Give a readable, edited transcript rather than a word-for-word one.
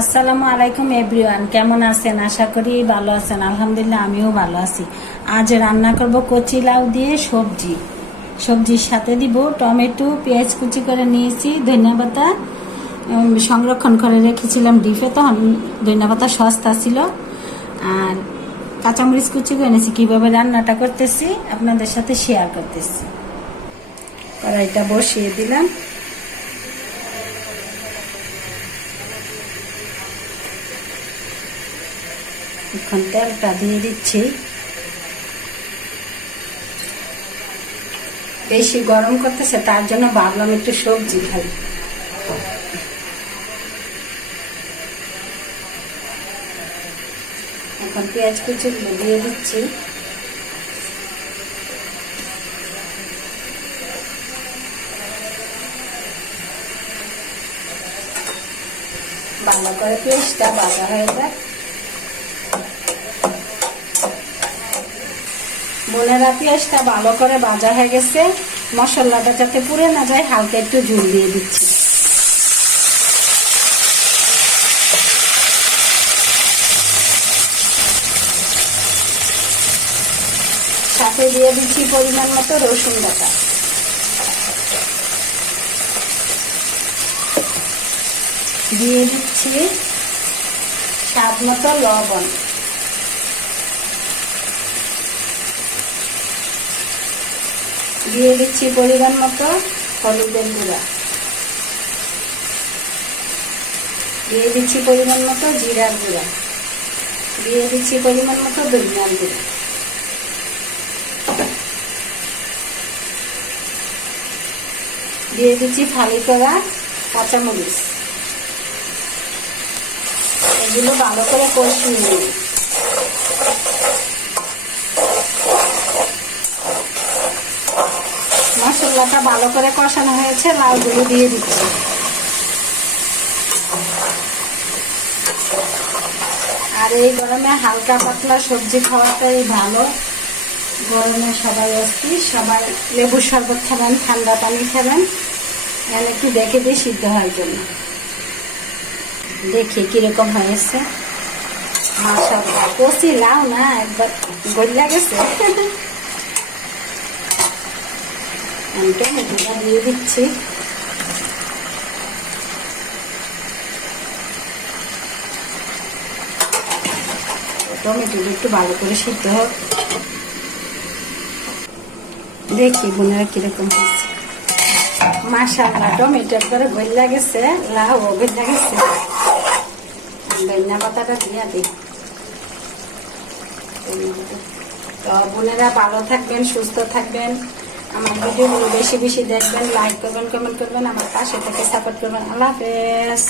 আসসালামু আলাইকুম এভরিওয়ান, কেমন আছেন? আশা করি ভালো আছেন। আলহামদুলিল্লাহ আমিও ভালো আছি। আজ রান্না করব কচি লাউ দিয়ে সবজি। সবজির সাথে দিব টমেটো, পেঁয়াজ কুচি করে নিয়েছি, ধনিয়া পাতা সংরক্ষণ করে রেখেছিলাম ডিপে, তখন ধনিয়া পাতা সস্তা ছিল, আর কাঁচামরিচ কুচি করে নিয়েছি। কীভাবে রান্নাটা করতেছি আপনাদের সাথে শেয়ার করতেছি। কড়াইটা বসিয়ে দিলাম। এখন তেলটা দিয়ে দিচ্ছি। বেশি গরম করতেছে, তার জন্য ভাবলাম একটু সবজি খাই। এখন পেঁয়াজ কুচিগুলো দিয়ে দিচ্ছি। ভালো করে পেঁয়াজটা ভাজা হয়ে যায়। বোনেরা, পেঁয়াজটা ভালো করে ভাজা হয়ে গেছে। মশলাটা যাতে পুড়ে না যায় হালকা একটু ঝোল দিয়ে দিচ্ছি। সাথে দিয়ে দিচ্ছি পরিমাণ মতো রসুন বাটা। দিয়ে দিচ্ছি স্বাদ মতো লবণ। দিয়ে দিচ্ছি পরিমাণ মতো হলুদের গুঁড়া। দিয়ে দিচ্ছি পরিমাণ মতো জিরার গুঁড়া। দিয়ে দিচ্ছি পরিমাণ মতো ধনিয়ার গুঁড়া। দিয়ে দিচ্ছি ফালি করা কাঁচামরিচ। এগুলো ভালো করে কষিয়ে নিই। মশলাটা ভালো করে কষানো হয়েছে, লাউগুলো দিয়ে দিচ্ছি। আর এই গরমে হালকা পাতলা সবজি খাওয়াটাই ভালো। গরমে সবাই অস্থির, সবাই লেবুর শরবত খাবেন, ঠান্ডা পানি খাবেন, একটু দেখে দিয়ে সিদ্ধ হওয়ার জন্য। দেখি কিরকম হয়েছে। মাশাআল্লাহ, কচি লাউ না একবার গলে গেছে। টমেটোটা দিয়ে দিচ্ছি। টমেটোটা একটু ভালো করে সিদ্ধ হোক। দেখি বোনেরা কিরকম হয়েছে। মাশাআল্লাহ, টমেটো একবারে গলে গেছে, লাউ গলে গেছে। ধনিয়া পাতাটা দিয়ে দিই। তো বোনেরা ভালো থাকবেন, সুস্থ থাকবেন। আমার ভিডিওগুলো বেশি বেশি দেখবেন, লাইক করবেন, কমেন্ট করবেন, আমার পাশে থেকে সাপোর্ট করবেন। আল্লাহ হাফেজ।